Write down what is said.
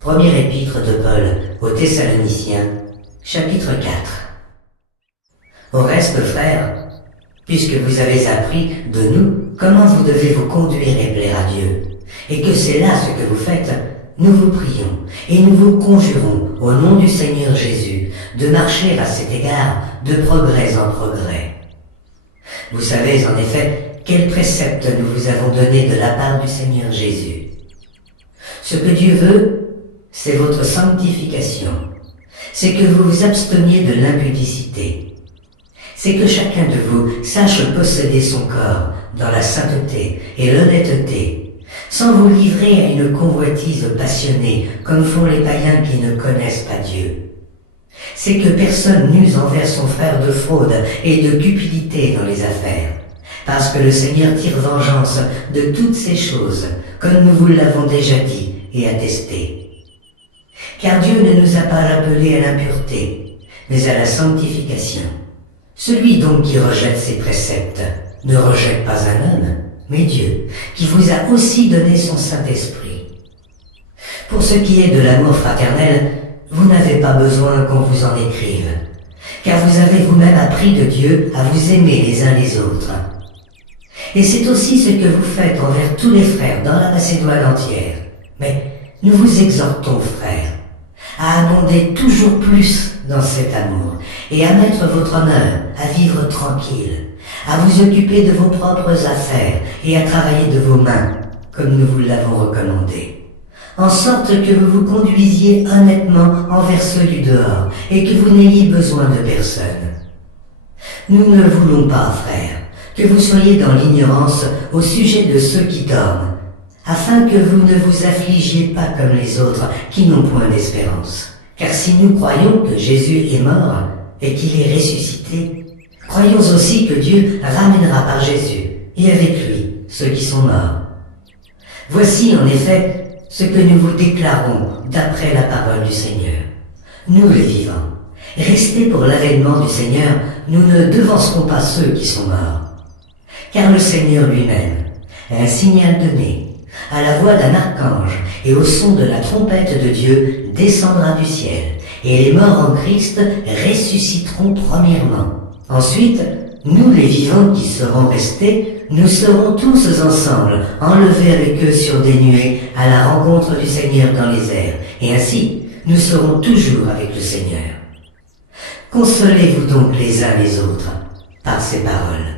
Première épître de Paul aux Thessaloniciens, chapitre 4. Au reste, frères, puisque vous avez appris de nous comment vous devez vous conduire et plaire à Dieu, et que c'est là ce que vous faites, nous vous prions et nous vous conjurons au nom du Seigneur Jésus de marcher à cet égard de progrès en progrès. Vous savez en effet quels préceptes nous vous avons donnés de la part du Seigneur Jésus. Ce que Dieu veut, c'est votre sanctification, c'est que vous vous absteniez de l'impudicité, c'est que chacun de vous sache posséder son corps dans la sainteté et l'honnêteté, sans vous livrer à une convoitise passionnée comme font les païens qui ne connaissent pas Dieu. C'est que personne n'use envers son frère de fraude et de cupidité dans les affaires, parce que le Seigneur tire vengeance de toutes ces choses, comme nous vous l'avons déjà dit et attesté. Car Dieu ne nous a pas appelés à l'impureté, mais à la sanctification. Celui donc qui rejette ses préceptes ne rejette pas un homme, mais Dieu, qui vous a aussi donné son Saint-Esprit. Pour ce qui est de l'amour fraternel, vous n'avez pas besoin qu'on vous en écrive, car vous avez vous-même appris de Dieu à vous aimer les uns les autres. Et c'est aussi ce que vous faites envers tous les frères dans la Macédoine entière. Mais nous vous exhortons, frères, à abonder toujours plus dans cet amour, et à mettre votre honneur à vivre tranquille, à vous occuper de vos propres affaires, et à travailler de vos mains, comme nous vous l'avons recommandé, en sorte que vous vous conduisiez honnêtement envers ceux du dehors, et que vous n'ayez besoin de personne. Nous ne voulons pas, frères, que vous soyez dans l'ignorance au sujet de ceux qui dorment, afin que vous ne vous affligiez pas comme les autres qui n'ont point d'espérance. Car si nous croyons que Jésus est mort et qu'il est ressuscité, croyons aussi que Dieu ramènera par Jésus et avec lui ceux qui sont morts. Voici en effet ce que nous vous déclarons d'après la parole du Seigneur. Nous les vivants, restés pour l'avènement du Seigneur, nous ne devancerons pas ceux qui sont morts. Car le Seigneur lui-même, un signal donné, à la voix d'un archange et au son de la trompette de Dieu, descendra du ciel, et les morts en Christ ressusciteront premièrement. Ensuite, nous les vivants qui serons restés, nous serons tous ensemble, enlevés avec eux sur des nuées, à la rencontre du Seigneur dans les airs, et ainsi, nous serons toujours avec le Seigneur. Consolez-vous donc les uns les autres par ces paroles.